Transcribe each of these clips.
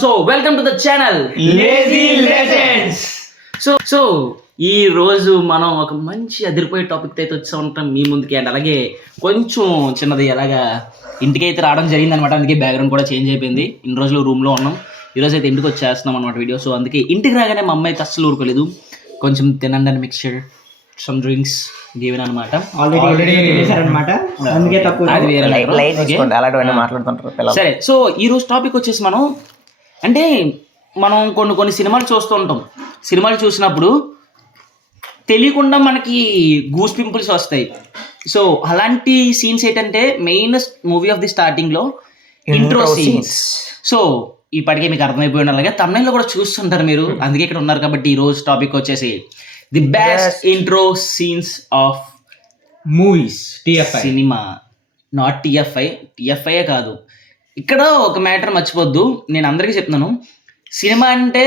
So welcome to the channel lazy legends. So ఈ రోజు మనం ఒక మంచి అదిరిపోయే టాపిక్ అయితే వచ్చి ఉంటాం మీ ముందుకి. అండ్ అలాగే కొంచెం చిన్నది అలాగా ఇంటికైతే రావడం జరిగింది అనమాట. అందుకే బ్యాక్గ్రౌండ్ కూడా చేంజ్ అయిపోయింది. ఇన్ని రోజులు రూమ్లో ఉన్నాం, ఈరోజు అయితే ఇంటికి వచ్చేస్తున్నాం అనమాట వీడియో. సో అందుకే ఇంటికి రాగానే మా అమ్మ అయితే అస్సలు ఊరుకోలేదు, కొంచెం తినండి అని మిక్చర్ సమ్ డ్రింక్స్ గేవెన్ అనమాట. సరే, సో ఈ రోజు టాపిక్ వచ్చేసి మనం కొన్ని సినిమాలు చూస్తూ ఉంటాం. సినిమాలు చూసినప్పుడు తెలియకుండా మనకి గూస్ పింపుల్స్ వస్తాయి. సో అలాంటి సీన్స్ ఏంటంటే main movie of the starting లో ఇంట్రో సీన్స్. సో ఇప్పటికే మీకు అర్థమైపోయి ఉండాలి, తమిళలో కూడా చూస్తుంటారు మీరు, అందుకే ఇక్కడ ఉన్నారు. కాబట్టి ఈ రోజు టాపిక్ వచ్చేసి the best intro scenes of movies. TFI cinema, not TFI కాదు. ఇక్కడ ఒక మ్యాటర్ మర్చిపోద్దు, నేను అందరికీ చెప్తున్నాను. సినిమా అంటే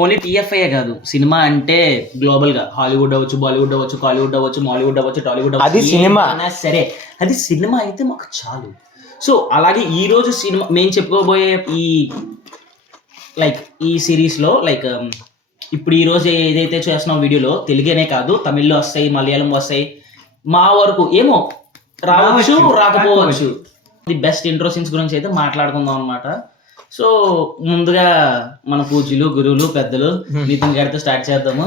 ఓన్లీ టిఎఫ్ఐ కాదు, సినిమా అంటే గ్లోబల్ గా హాలీవుడ్ అవ్వచ్చు, బాలీవుడ్ అవ్వచ్చు, కాలీవుడ్ అవ్వచ్చు, మాలీవుడ్ అవ్వచ్చు, టాలీవుడ్ అవ్వచ్చు, అది సినిమా సరే, అది సినిమా అయితే మాకు చాలు. సో అలాగే ఈ రోజు సినిమా మేము చెప్పుకోబోయే ఈ సిరీస్లో ఇప్పుడు ఈ రోజు ఏదైతే చేస్తున్నాం వీడియోలో తెలుగునే కాదు, తమిళ్లో వస్తాయి, మలయాళం వస్తాయి, మా వరకు ఏమో రావచ్చు రాకపోవచ్చు. ది బెస్ట్ ఇంట్రో సీన్స్ గురించి అయితే మాట్లాడుకుందాం అనమాట. సో ముందుగా మన పూజలు, గురువులు, పెద్దలు నితిన్ గారితో స్టార్ట్ చేద్దాము.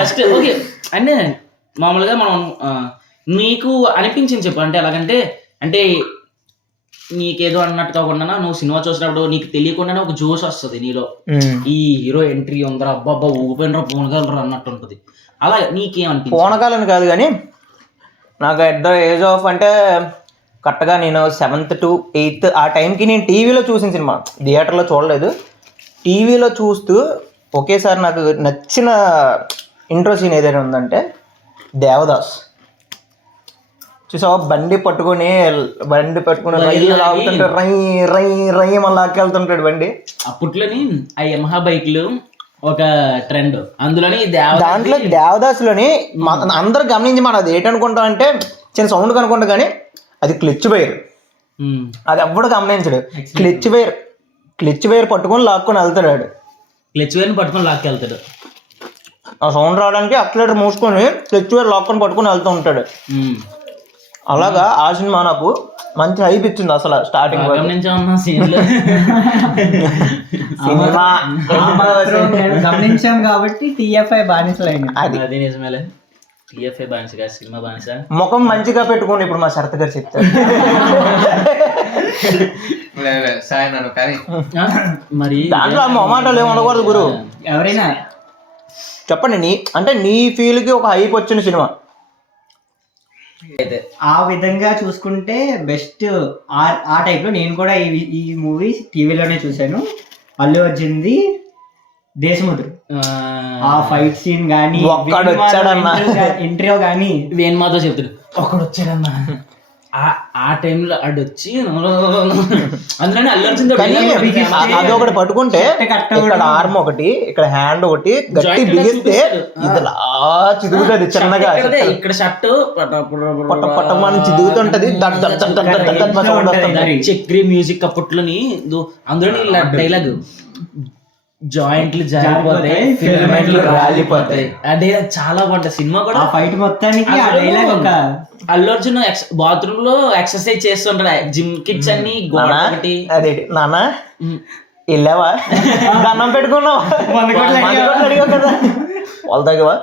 ఫస్ట్ ఓకే అంటే మామూలుగా మనం నీకు అనిపించింది చెప్పు. అంటే ఎలాగంటే అంటే నీకేదో అన్నట్టు కాకుండా నువ్వు సినిమా చూసినప్పుడు నీకు తెలియకుండానే ఒక జోష్ వస్తుంది నీలో, ఈ హీరో ఎంట్రీ ఉందరా, అబ్బాబ్బా ఊపినరా పోనగలరా అన్నట్టు ఉంటుంది. అలా నీకేమనిపించింది? పోనకాలని కాదు కానీ నాకు ఎట్ ద ఏజ్ ఆఫ్ అంటే కరెక్ట్గా నేను 7th to 8th ఆ టైంకి నేను టీవీలో చూసిన సినిమా, థియేటర్లో చూడలేదు, టీవీలో చూస్తూ ఒకేసారి నాకు నచ్చిన ఇంట్రో సీన్ ఏదైనా ఉందంటే దేవదాస్. చూసావా, బండి పట్టుకుని రైలు లాగుతుంటే రై రై రై మళ్ళీ లాక్కెళ్తుంటాడు బండి. అప్పట్లోని ఆ యమహా బైక్లు ఒక ట్రెండ్, అందులోని దాంట్లో దేవదాసులోని అందరు గమనించి మనం అది ఏంటనుకుంటాం అంటే చిన్న సౌండ్ కనుకుంటా కానీ అది క్లచ్ వైర్. అది ఎవ్వడు గమనించడు. క్లచ్ వైర్ పట్టుకొని లాక్కొని వెళ్తాడు వాడు. క్లచ్ వైర్ పట్టుకొని లాక్కెళ్తాడు. ఆ సౌండ్ రావడానికి అక్సిలేటర్ మూసుకొని క్లచ్ వైర్ లాక్కొని పట్టుకొని వెళ్తూ ఉంటాడు. అలాగా ఆ సినిమా నాకు మంచి హైప్ ఇచ్చింది అసలు స్టార్టింగ్. గమనించాం కాబట్టి టిఎఫ్ఐ బానిసలైన అది నిజమేలే. టిఎఫ్ఐ బానిస కాదు, సినిమా బానిస. ముఖం మంచిగా పెట్టుకోండి, ఇప్పుడు మా శరత్ గారు చెప్తారు. మరి దాంట్లో మొమాటాలు ఏమి ఉండకూడదు గురు. ఎవరైనా చెప్పండి, అంటే నీ ఫీల్కి ఒక హైప్ వచ్చిన సినిమా. ఆ విధంగా చూసుకుంటే బెస్ట్ ఆ టైప్ లో నేను కూడా ఈ మూవీ టీవీలోనే చూశాను. అల్లు అర్జున్ది దేశముద్రు. ఆ ఫైట్ సీన్ గానీ, ఇంటర్వ్యూ గానీ, వేణుమాతో చెప్తాడు ఒకడు వచ్చాడన్నా, ఆ టైంలో అడొచ్చి అందులోనే అల్లు అర్జున్ అదొకటి పట్టుకుంటే ఇక్కడ ఆర్మ్ ఒకటి, ఇక్కడ హ్యాండ్ ఒకటి గట్టి బిగిస్తే ఇదిలా చిదుగుతుంది చిన్నగా, ఇక్కడ షర్ట్ పట్టమని చిదుగుతుంటది. చక్రి మ్యూజిక్ అప్పట్లోని అందులోని డైలాగ్ జాయింట్లు జారిపోతాయి, ఫిలమెంట్లు రాలిపోతాయి. అదే చాలా బాగుంటది సినిమా కూడా. ఫైట్ మొత్తానికి ఆ డైలాగ్ ఒక అల్లు అర్జున్ బాత్రూమ్ లో ఎక్సర్సైజ్ చేస్తుంటాడు, జిమ్ కిట్స్ అన్ని ఒకటి. అదే నాన్న వెళ్ళావా, దండం పెట్టుకున్నావు, అడిగావు కదా, వాళ్ళు తగ్గవా,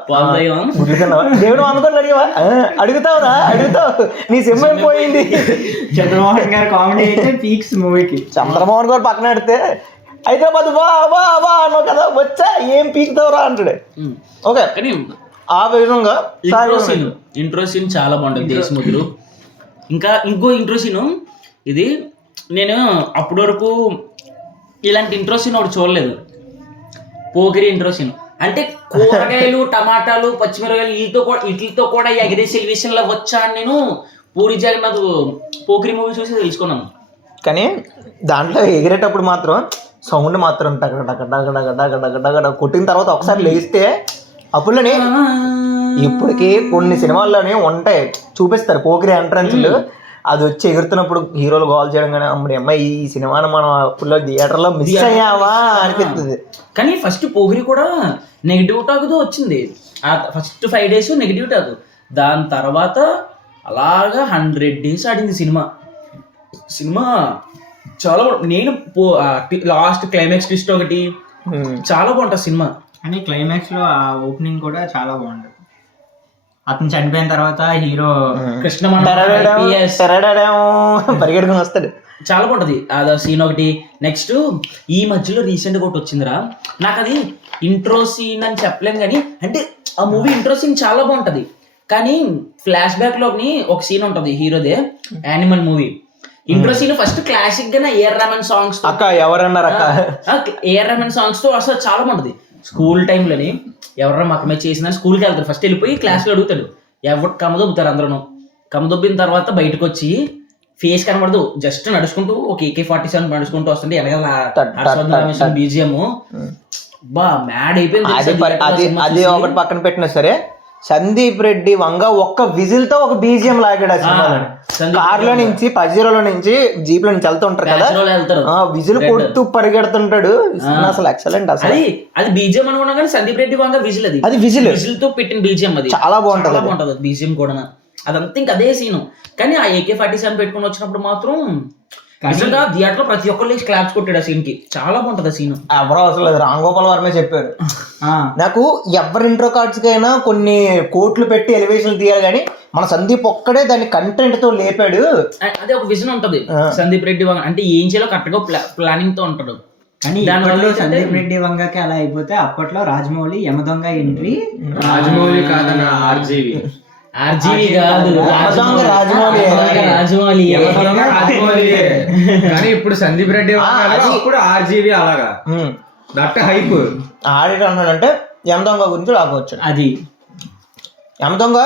దేవుడు అందుకోట్లు అడిగావా, అడుగుతావురా అడుగుతావు, నీ సింహం పోయింది. చంద్రమోహన్ గారు కామెడీ అయితే పీక్స్ మూవీకి. చంద్రమోహన్ గారు పక్కన పెడితే హైదరాబాద్ వా వా వా అన్నావు కదా, వచ్చా ఏం పీకుతావురా అంటాడు. ఓకే, కానీ ఆ విధంగా ఇంట్రో సీన్ చాలా బాగుంటుంది దేశముద్రు. ఇంకా ఇంకో ఇంట్రో సీను ఇది, నేను అప్పటి వరకు ఇలాంటి ఇంట్రో సీన్ ఒకటి చూడలేదు. పోకిరి ఇంట్రో సీన్ అంటే కూరగాయలు, టమాటాలు, పచ్చిమిరకాయలు వీటితో కూడా ఎగరేసి ఎలివేషన్లో వచ్చా అని నేను పూరి జగన్నాథ్ పోకిరి మూవీ చూసి తెలుసుకున్నాను. కానీ దాంట్లో ఎగిరేటప్పుడు మాత్రం సౌండ్ మాత్రం టగ కొట్టిన తర్వాత ఒకసారి లేస్తే అప్పుడులోనే ఇప్పటికీ కొన్ని సినిమాల్లోనే ఉంటాయి చూపిస్తారు పోకిరి ఎంట్రన్స్లు, అది వచ్చి ఎగురుతున్నప్పుడు హీరోలు గోల్ చేయడం కానీ అమ్మడి అమ్మాయి ఈ సినిమాను మనం ఫుల్ థియేటర్లో మిస్ అయ్యావా అనిపిస్తుంది. కానీ ఫస్ట్ పోగిరి కూడా నెగిటివ్ టాక్తో వచ్చింది. ఆ ఫస్ట్ 5 days నెగిటివ్ టాక్, దాని తర్వాత అలాగా 100 days ఆడింది సినిమా. చాలా నేను లాస్ట్ క్లైమాక్స్ ట్విస్ట్ ఒకటి చాలా బాగుంటుంది సినిమా. కానీ క్లైమాక్స్ లో ఆ ఓపెనింగ్ కూడా చాలా బాగుంటుంది. అతను చనిపోయిన తర్వాత హీరో కృష్ణ పరిగెడుకుని వస్తాడు, చాలా బాగుంటది ఆ సీన్ ఒకటి. నెక్స్ట్ ఈ మధ్యలో రీసెంట్ గా ఒకటి వచ్చిందిరా, నాకు అది ఇంట్రో సీన్ అని చెప్పలేము కానీ, అంటే ఆ మూవీ ఇంట్రో సీన్ చాలా బాగుంటది. కానీ ఫ్లాష్ బ్యాక్ లోని ఒక సీన్ ఉంటది హీరోదే, Animal movie intro scene first classic గానే ఏఆర్ రెహమాన్ సాంగ్స్ అక్క ఎవరన్నారు అక్క, ఏఆర్ రెహమాన్ సాంగ్స్ తో అసలు చాలా బాగుంటది. స్కూల్ టైంలోని ఎవరన్నా మకమే చేసిన స్కూల్కి వెళ్తాడు, ఫస్ట్ వెళ్ళిపోయి క్లాస్లో అడుగుతాడు, ఎవరు కమ్మదొబ్బుతారు, అందరూ కమ్మదొబ్బిన తర్వాత బయటకు వచ్చి ఫేస్ కనబడదు, జస్ట్ నడుచుకుంటూ ఒక AK-47 నడుచుకుంటూ వస్తుంటే వెనకాల బీజిఎం బా మ్యాడ్ అయిపోయింది. అది ఒకటి పక్కన పెట్టినా సరే సందీప్ రెడ్డి వంగ ఒక్క విజిల్ తో ఒక బీజిఎం లాగాడు ఆ సినిమాలో. కార్లో నుంచి పజీరోలో నుంచి జీప్ లో నుంచి వెళ్తూ ఉంటారు కదా, విజిల్ కొడుతూ పరిగెడుతుంటాడు అసలు ఎక్సలెంట్. అసలు అది బీజిఎం అనుకున్నా కానీ సందీప్ రెడ్డి వంగ విజిల్, అది విజిల్ తో పెట్టిన బీజిఎం, అది చాలా బాగుంటది బీజిఎం కూడా. అదంతా ఇంకా అదే సీను. కానీ ఆ AK-47 పెట్టుకుని వచ్చినప్పుడు మాత్రం నిజంగా థియేటర్ లో ప్రతి ఒక్కరు క్లాప్స్ కొట్టాడు ఆ సీన్ కి, చాలా బాగుంటది ఆ సీన్. ఎవరో అసలు రామ్ గోపాల్ వర్మే చెప్పారు, నాకు ఎవరి ఇంట్రో కార్డ్స్ కైనా కొన్ని కోట్లు పెట్టి ఎలివేషన్ తీయాలి కానీ మన సందీప్ ఒక్కడే దాన్ని కంటెంట్ తో లేపాడు. అదే ఒక విజన్ ఉంటది సందీప్ రెడ్డి వంగ అంటే, ఏం చేయాలో కరెక్ట్ గా ప్లానింగ్ తో ఉంటాడు. కానీ దానివల్ల సందీప్ రెడ్డి వంగకి అలా అయిపోతే, అప్పట్లో రాజమౌళి యమదొంగ ఎంట్రీ, రాజమౌళి కాదన్న ఆర్జీవి కాదు రాజమౌళి కానీ ఇప్పుడు సందీప్ రెడ్డి ఇప్పుడు ఆర్జీవి అలాగా దట్ హైప్ ఆడిటర్ అన్నాడంటే యమదొంగ గురించి రాకొచ్చాడు. అది యమదొంగ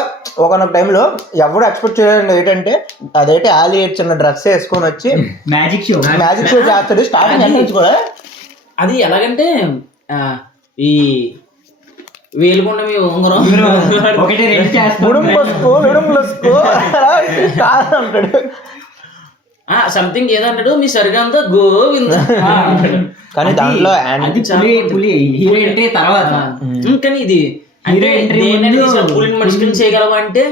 ఒకనొక టైంలో ఎవరు ఎక్స్పెక్ట్ చేయలేదు ఏంటంటే అదైతే ఆలీ చిన్న డ్రెస్ వేసుకొని వచ్చి మ్యాజిక్ షో చేస్తాడు స్టార్టింగ్ కూడా. అది ఎలాగంటే ఈ వేలుకొండ మీ ఉంగరం ఒకటి అంటాడు, సంథింగ్ ఏదంటాడు మీ సరిగంతా గోవింద. కానీ దాంట్లో పులి హీరో ఎంట్రీ తర్వాత, కానీ ఇది పులిని మనుషులు చేయగలవా అంటే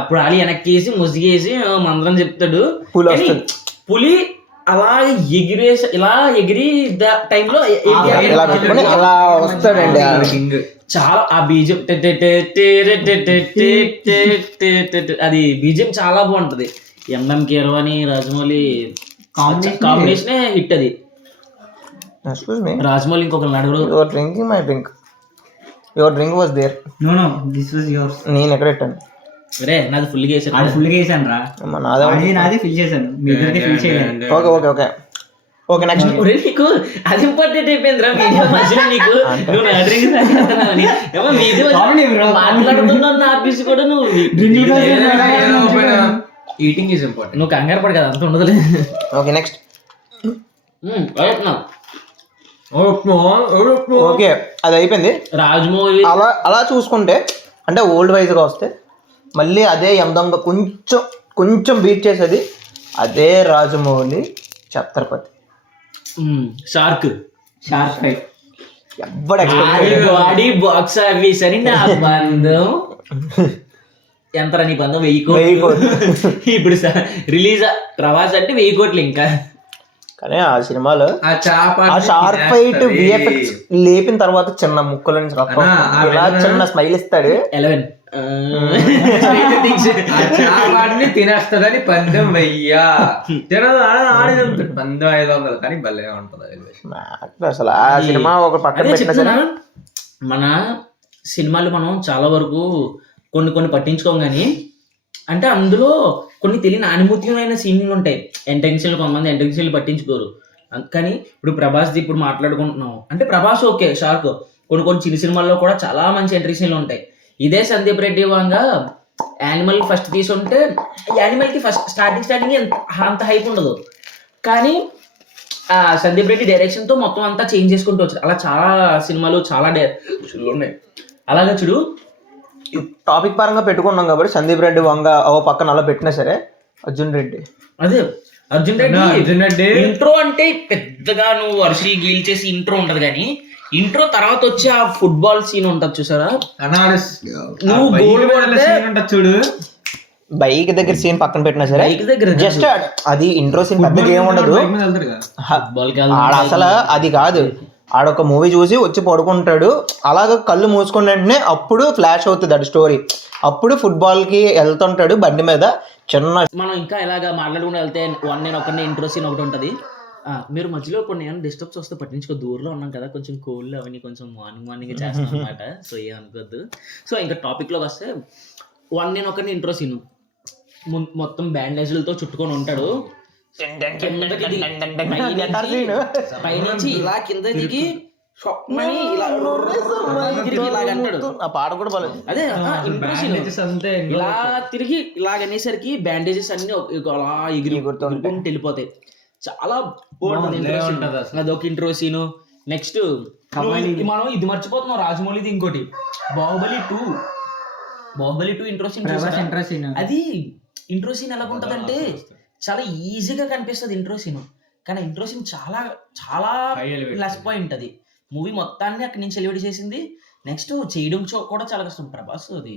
ఇప్పుడు అలి వెనక్కేసి ముసిగేసి మంత్రం చెప్తాడు. పులి అలా ఇలా ఎగిరి టైంలో వస్తాడండి చాలా ఆ బీజం, అది బీజం చాలా బాగుంటది. MM Keeravani Rajamouli combination hit అది. రాజమౌళి ఇంకొక నడుగురు యువర్ డ్రింక్ వాజ్ దేర్, నేను ఎక్కడ పెట్టాను రే నాది ఫుల్ వేసాను రా, నాది ఫిల్ చేశాను, మీ ఇద్దరిది ఫిల్ చేయలేదు. Okay okay okay okay next. నీకు అది ఇంపార్టెంట్ అయిపోయిందిరా మీడియా మధ్యలో, నీకు నువ్వు నా డ్రింక్ మాట్లాడుతున్నా ఆఫీస్ కూడా నువ్వు ఈటింగ్ ఈజ్ ఇంపార్టెంట్, నువ్వు కంగారు పడు కదా, అంత ఉండదులే. Okay next. ఓకే అది అయిపోయింది. రాజమౌళి అలా చూసుకుంటే అంటే ఓల్డ్ వైజ్ గా వస్తే మళ్ళీ అదే యమదొంగ కొంచెం బీట్ చేసేది అదే Rajamouli Chhatrapati shark fight body box office అని నా బంధం. ఎంత నీ బంధం 1000 కోట్లు. ఇప్పుడు రిలీజ్ ప్రభాస్ అంటే 1000 కోట్లు. ఇంకా కానీ ఆ సినిమాలో ఆ షార్క్ ఫైట్ విఎఫ్ఎక్స్ లేపిన తర్వాత చిన్న ముక్కల నుంచి ఇలా చిన్న స్మైల్ ఇస్తాడు. 11 తినేస్తుందని 10,000 తినదు ఆడేది 10,500 కానీ భలే ఉంటది అసలు ఆ సినిమా ఒక పక్కన. మన సినిమాలు మనం చాలా వరకు కొన్ని పట్టించుకోం కానీ, అంటే అందులో కొన్ని తెలియని అనుమూత్యమైన సీన్లు ఉంటాయి. ఎంటెన్షన్లు కొంతమంది ఎంటెన్షన్లు పట్టించుకోరు. కానీ ఇప్పుడు ప్రభాస్ది ఇప్పుడు మాట్లాడుకుంటున్నాం అంటే ప్రభాస్ ఓకే షార్క్, కొన్ని చిన్న సినిమాల్లో కూడా చాలా మంచి ఎంట్రీ సీన్లు ఉంటాయి. ఇదే Sandeep Reddy Vanga animal first తీసుంటే యానిమల్కి first starting అంత హైప్ ఉండదు, కానీ ఆ సందీప్ రెడ్డి డైరెక్షన్తో మొత్తం అంతా చేంజ్ చేసుకుంటూ వచ్చారు. అలా చాలా సినిమాలు చాలా డైరెక్షన్లు ఉన్నాయి. అలాగే చూడు టాపిక్ పరంగా పెట్టుకున్నాం కాబట్టి సందీప్ రెడ్డి వంగ ఓ పక్కన అలా పెట్టినా సరే అర్జున్ రెడ్డి. అదే అర్జున్ అర్జున్ రెడ్డి. ఇంట్రో అంటే పెద్దగా నువ్వు వర్షి గీల్ చేసి ఇంట్రో ఉంటది కానీ ఇంట్రో తర్వాత వచ్చి ఆ ఫుట్బాల్ సీన్ ఉంటది చూసారా, నువ్వు గోల్ కొడితే చూడు, బైక్ దగ్గర సీన్ పక్కన పెట్టినా సరే బైక్ దగ్గర జస్ట్ అది ఇంట్రో సీన్ పెద్దగా ఏమి ఉండదు. ఆడ అసలు అది కాదు, ఆడొక మూవీ చూసి వచ్చి పడుకుంటాడు, అలాగ కళ్ళు మూసుకున్న వెంటనే అప్పుడు ఫ్లాష్ అవుతుంది అది స్టోరీ. అప్పుడు ఫుట్బాల్ కి వెళ్తుంటాడు బండి మీద చిన్న. మనం ఇంకా ఇలాగా మాట్లాడుకుంటూ వెళ్తే నేను ఒకరిని ఇంట్రో సీన్ ఒకటి ఉంటది. మీరు మధ్యలో కొన్ని ఏమైనా డిస్టర్బ్స్ వస్తే పట్టించుకో, దూరంలో ఉన్నాం కదా, కొంచెం కోళ్ళు అవన్నీ కొంచెం మార్నింగ్ చేస్తాం అనమాట, సో ఏమనుకోద్దు. సో ఇంకా టాపిక్ లోకి వస్తే నేను ఒకరిని ఇంట్రో సీన్ మొత్తం బ్యాండేజ్లతో చుట్టుకొని ఉంటాడు, పైనుంచి ఇలా కింద దిగి ఆ పాట కూడా బాగా. అదే ఇంప్రెషన్, ఇలా తిరిగి ఇలాగ అనేసరికి బ్యాండేజెస్ అన్ని అలా ఎగురుకుంటూ వెళ్ళిపోతాయి. చాలా బాగుంటుంది అదొక ఇంట్రో సీను. నెక్స్ట్ మనం ఇది మర్చిపోతున్నాం, రాజమౌళిది ఇంకోటి బాహుబలి 2 ఇంట్రో సీన్. అది ఇంట్రో సీన్ ఎలా ఉంటదంటే చాలా ఈజీగా కనిపిస్తుంది ఇంట్రో సీన్, కానీ ఇంట్రో సీన్ చాలా చాలా ప్లస్ పాయింట్. అది మూవీ మొత్తాన్ని అక్కడి నుంచి ఎలివేట్ చేసింది. నెక్స్ట్ చేయడం కూడా చాలా కష్టం. ప్రభాస్ అది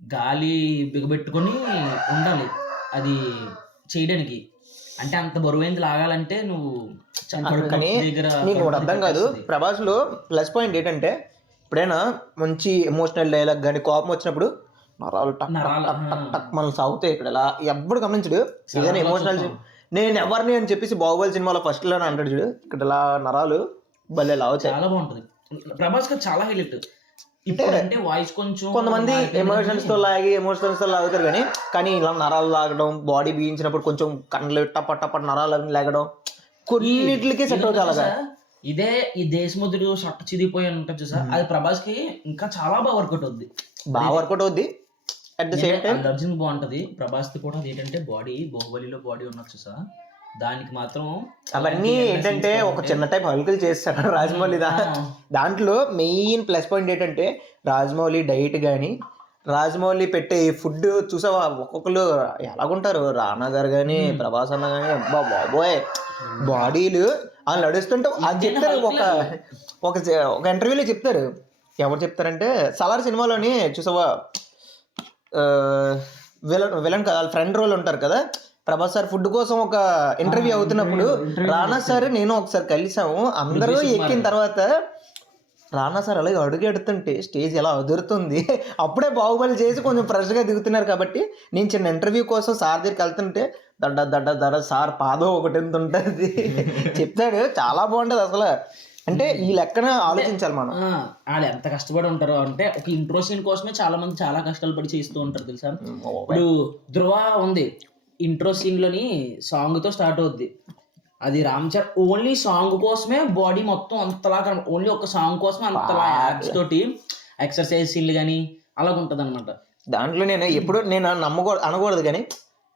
గాలి బిగబెట్టుకొని ఉండాలి అది చేయడానికి, అంటే అంత బరువైంది లాగాలంటే నువ్వు నీకు ఒకటి అర్థం కాదు. ప్రభాస్ లో ప్లస్ పాయింట్ ఏంటంటే ఎప్పుడైనా మంచి ఎమోషనల్ డైలాగ్ కానీ కోపం వచ్చినప్పుడు నరాలు టక్ టక్ మనం సాగుతాయి. ఇక్కడ ఇలా ఎప్పుడు గమనించడు, ఏదైనా ఎమోషనల్ నేను ఎవరిని అని చెప్పేసి బాహుబలి సినిమాలో ఫస్ట్ లోనే అంటాడు చూడు, ఇక్కడ ఇలా నరాలు భలే లావుతాయి. చాలా బాగుంటుంది ప్రభాస్ గా, చాలా హైలైట్. అంటే వాయిస్ కొంచెం కొంతమంది ఎమోషన్స్ తో లాగుతారు కానీ ఇలా నరాలు లాగడం, బాడీ బీయించినప్పుడు కొంచెం కళ్ళు టపట్ నరాలు లాగడం కొన్నిటికి సెట్ అవుతుంది. అలాగా ఇదే ఈ దేశముద్రుడు షర్ట్ చిదిపోయి ఉంటుంది చూసా, అది ప్రభాస్ కి ఇంకా చాలా బాగా వర్కౌట్ అవుద్ది. At the same time Arjun బాగుంటది, ప్రభాస్ ది కూడా. ఏంటంటే బాడీ బాహుబలిలో బాడీ ఉన్నది చూసా, దానికి మాత్రం అవన్నీ ఏంటంటే ఒక చిన్న టైప్ హల్కులు చేస్తారు రాజమౌళి. దాంట్లో మెయిన్ ప్లస్ పాయింట్ ఏంటంటే రాజమౌళి డైట్ కానీ, రాజమౌళి పెట్టే ఫుడ్ చూసావా, ఒక్కొక్కరు ఎలాగుంటారు. రానా గారు కానీ, ప్రభాస్ అన్న కానీ, అబ్బా బాబోయ్ బాడీలు వాళ్ళు నడుస్తుంటే అది చెప్తారు. ఒక ఇంటర్వ్యూలో చెప్తారు. ఎవరు చెప్తారంటే సలార్ సినిమాలోని చూసావా, విలన్ వాళ్ళ ఫ్రెండ్ రోల్ ఉంటారు కదా, ప్రభాస్ సార్ ఫుడ్ కోసం ఒక ఇంటర్వ్యూ అవుతున్నప్పుడు రానా సార్ నేను ఒకసారి కలిసాము. అందరూ ఎక్కిన తర్వాత రానా సార్ అలాగే అడుగు ఎడుతుంటే స్టేజ్ ఎలా అదురుతుంది. అప్పుడే బాహుబలి చేసి కొంచెం ఫ్రెష్గా దిగుతున్నారు కాబట్టి నేను చిన్న ఇంటర్వ్యూ కోసం సార్ దగ్గరికి వెళ్తుంటే దడ్డ సార్ పాదం ఒకటి ఎంత ఉంటుంది చెప్తాడు. చాలా బాగుంటుంది అసలు. అంటే ఈ లెక్కన ఆలోచించాలి మనం. వాళ్ళు ఎంత కష్టపడి ఉంటారో, అంటే ఒక ఇంట్రో సీన్ కోసమే చాలా మంది చాలా కష్టాలు పడి చేస్తూ ఉంటారు తెలుసా. ఇప్పుడు ధ్రువ ఉంది, ఇంట్రో సీన్ లోని సాంగ్ తో స్టార్ట్ అవుద్ది. అది రామ్ చరణ్ ఓన్లీ సాంగ్ కోసమే బాడీ మొత్తం అంతలా, ఓన్లీ ఒక సాంగ్ కోసమే అంతలా యాప్స్ తోటి ఎక్సర్సైజ్ సీన్లు కానీ అలాగుంటది అనమాట. దాంట్లో నేను ఎప్పుడు నేను అనకూడదు కానీ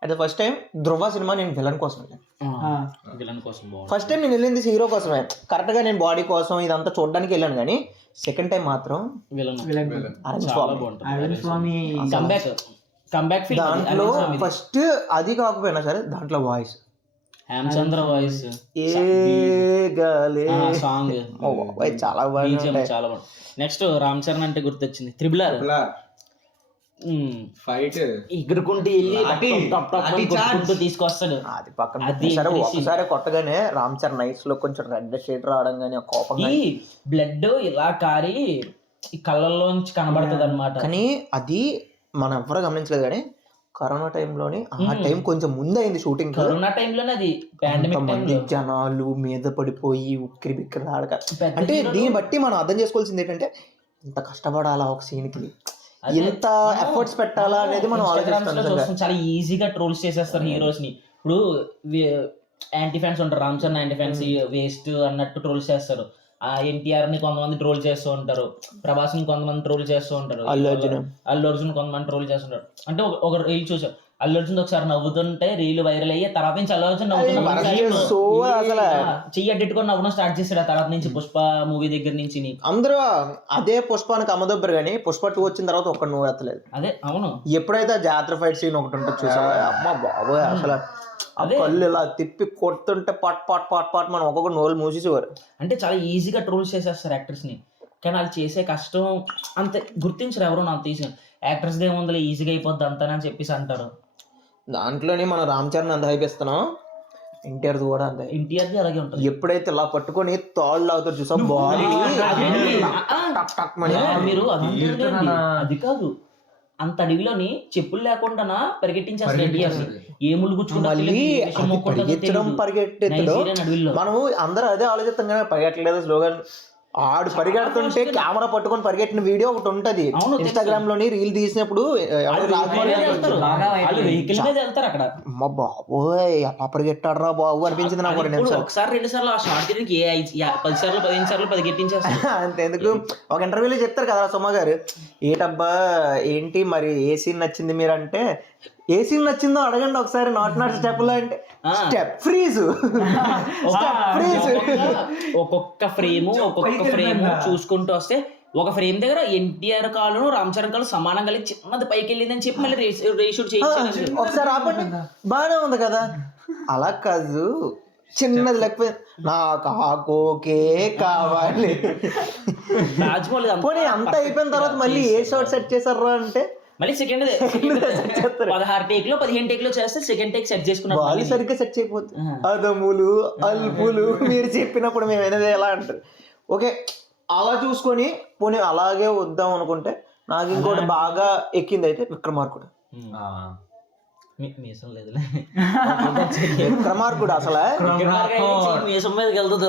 at the first time Dhruva cinema నేను విలన్ కోసం విలన్ కోసం ఫస్ట్ టైం నేను వెళ్ళింది హీరో కోసమే. కరెక్ట్ గా నేను బాడీ కోసం ఇదంతా చూడడానికి వెళ్ళాను, కానీ సెకండ్ టైం మాత్రం దాంట్లో ఫస్ట్ అది కాకపోయినా సరే దాంట్లో వాయిస్ హేమచంద్ర వాయిస్ సాంగ్ చాలా బాగుంది. నెక్స్ట్ రామ్ చరణ్ అంటే గుర్తొచ్చింది త్రిబుల్ ఆర్ ఫైట్ ఎగురుకుంటూ వెళ్ళి తీసుకొస్తాడు. అది పక్కన సరే ఒకసారి కొట్టగానే రామ్ చరణ్ నైస్ లో కొంచెం రెడ్ షేడ్ రావడం కానీ కోపం, బ్లడ్ ఇలా కారి ఈ కళ్ళల్లోంచి కనబడుతుంది అనమాట. కానీ అది మనం ఎవరో గమనించలేదు కానీ కరోనా టైంలోని ఆ టైం కొంచెం ముందు అయింది షూటింగ్. కరోనా టైంలోనే అది మంది జనాలు మీద పడిపోయి ఉక్కిరి బిక్కిరి ఆడక. అంటే దీన్ని బట్టి మనం అర్థం చేసుకోవాల్సింది ఏంటంటే ఇంత కష్టపడాలా ఒక సీన్ కి, ఎంత ఎఫర్ట్స్ పెట్టాలా అనేది మనం ఆలోచిస్తాం. చాలా ఈజీగా ట్రోల్స్ చేసేస్తారు హీరోస్ ని. ఇప్పుడు యాంటీ ఫ్యాన్స్ ఉంటారు, Ram Charan anti fans waste అన్నట్టు ట్రోల్స్ చేస్తారు. ఆ ఎన్టీఆర్ ని కొంతమంది ట్రోల్ చేస్తూ ఉంటారు, ప్రభాస్ ని కొంతమంది ట్రోల్ చేస్తూ ఉంటారు, అల్లు అర్జున్ కొంతమంది ట్రోల్ చేస్తుంటారు. అంటే ఒక రీల్ చూసారు, అల్లు అర్జున్ ఒకసారి నవ్వుతుంటే రీల్ వైరల్ అయ్యి తర్వాత నుంచి అల్లు అర్జున్ సో అసలు చెయ్యి అడ్డెట్టుకొని నవ్వడం స్టార్ట్ చేశాడు. ఆ తర్వాత నుంచి పుష్ప మూవీ దగ్గర నుంచి అందరూ అదే పుష్పానికి అమ్మదొబ్బరు కానీ పుష్ప 2 వచ్చిన తర్వాత ఒక్క నువ్వు ఎత్తలేదు. అదే అవును. ఎప్పుడైతే ఆ జాతర ఫైట్ సీన్ ఒకటి ఉంటుంది చూసావా, అమ్మ బాబోయ్ అసలు ఆ కళ్ళు ఇలా తిప్పి కొడుతుంటే పట్ పట్ పట్ పట్ మనం ఒక్కొక్క నోళ్ళు మూసేసేవారు. అంటే చాలా ఈజీగా ట్రోల్స్ చేసేస్తారు యాక్టర్స్ ని, కానీ వాళ్ళు చేసే కష్టం అంత గుర్తించరు ఎవరు. నాకు తీసిన యాక్టర్స్ ఏముందో ఈజీగా అయిపోద్ది అంతనని చెప్పేసి అంటారు. దాంట్లోనే మనం రామ్ చరణ్ అంత అయిపోస్తున్నాం, ఎన్టీఆర్ కూడా అంతే. ఎన్టీఆర్ అలాగే ఉంటుంది. ఎప్పుడైతే ఇలా పట్టుకొని తాళ్ళు అవుతారు చూసా బాడీ మీరు అది కాదు, అంత అడవిలోని చెప్పులు లేకుండా పరిగెట్టించేస్తారు ఎన్టీఆర్. ఏ ముళ్ళు పరిగెత్తడం పరిగెట్టెత్తడం మనం అందరూ అదే ఆలోచిస్తాం కానీ పరిగెట్టలేదు స్లోగా. ఆడు పరిగెడుతుంటే కెమెరా పట్టుకొని పరిగెట్టిన వీడియో ఒకటి ఉంటది ఇన్స్టాగ్రామ్ లోని రీల్ తీసినప్పుడు. అమ్మ బాబోయ్ అలా పరిగెట్టాడు రా బాబు అనిపించింది నాకు. ఒకసారి 2 సార్లు ఆ షార్ట్ 10 సార్లు 15 సార్లు పరిగెట్టించేస్తారు. అంతెందుకు ఒక ఇంటర్వ్యూలో చెప్తారు కదా సుమ గారు, ఏటబ్బా ఏంటి మరి ఏ సీన్ నచ్చింది మీరు అంటే, ఏ సీన్ నచ్చిందో అడగండి ఒకసారి నాట్ స్టెప్ లో అంటే స్టెప్ ఫ్రీజ్ ఒక్కొక్క ఫ్రేమ్ చూసుకుంటూ వస్తే ఒక ఫ్రేమ్ దగ్గర ఎన్టీఆర్ కాలు రామ్ చరణ్ కాలు సమానం కలిగి చిన్నది పైకి వెళ్ళిందని చెప్పి మళ్ళీ రీషూట్ చేయించారు. ఒకసారి ఆపండి బాగానే ఉంది కదా, అలా కాదు చిన్నది లేకపోతే నాకు ఆకోకే కావాలి. రాజమౌళి అంత అయిపోయిన తర్వాత మళ్ళీ ఏ షాట్ సెట్ చేశారా అంటే మళ్ళీ సెకండ్ 16 టేక్ లో 15 టేక్ లో చేస్తే సెకండ్ టేక్ సెట్ చేసుకున్నారు. సరిగ్గా సెట్ చేయకపోతే అదములు అల్పులు మీరు చెప్పినప్పుడు మేము అనేది ఎలా అంటారు. ఓకే అలా చూసుకొని పోనీ అలాగే వద్దాం అనుకుంటే నాకు ఇంకోటి బాగా ఎక్కింది అయితే విక్రమార్కుడు. మీసం లేదులే విక్రమార్కుడు అసలు మీసం మీదకి వెళ్తుంది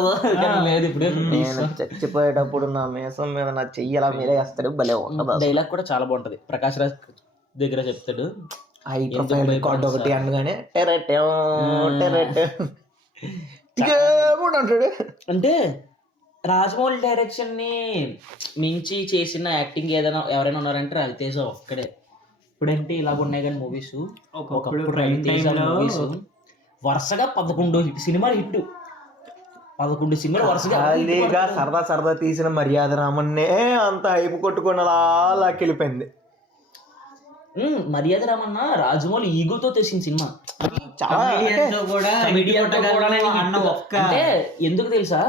ఇప్పుడు. నేను చచ్చిపోయేటప్పుడు నా మీసం మీద నా చెయ్యి అలా మీదే వేస్తాడు, భలే ఉండదు. డైలాగ్ కూడా చాలా బాగుంటది, ప్రకాష్ రాజ్ దగ్గర చెప్తాడు హై ప్రొఫైల్ రికార్డ్ ఒకటి అనగానే అంటాడు. అంటే రాజమౌళి డైరెక్షన్ ని మించి చేసిన యాక్టింగ్ ఏదైనా ఎవరైనా ఉన్నారంటే రవితేజ ఒక్కడే. ఇప్పుడంటే ఇలాగ ఉన్నాయి కానీ మూవీస్, ఒకప్పుడు రవితేజ మూవీస్ వరుసగా 11 సినిమాలు హిట్, 11 సినిమాలు వరుసగా సరదా సరదా తీసిన మర్యాద రామన్నే అంత హైపు కొట్టుకుని అలా వెళ్ళిపోయింది. మర్యాద రామన్న రాజమౌళి ఈగోతో తెసిన సినిమా. అంటే ఎందుకు తెలుసా,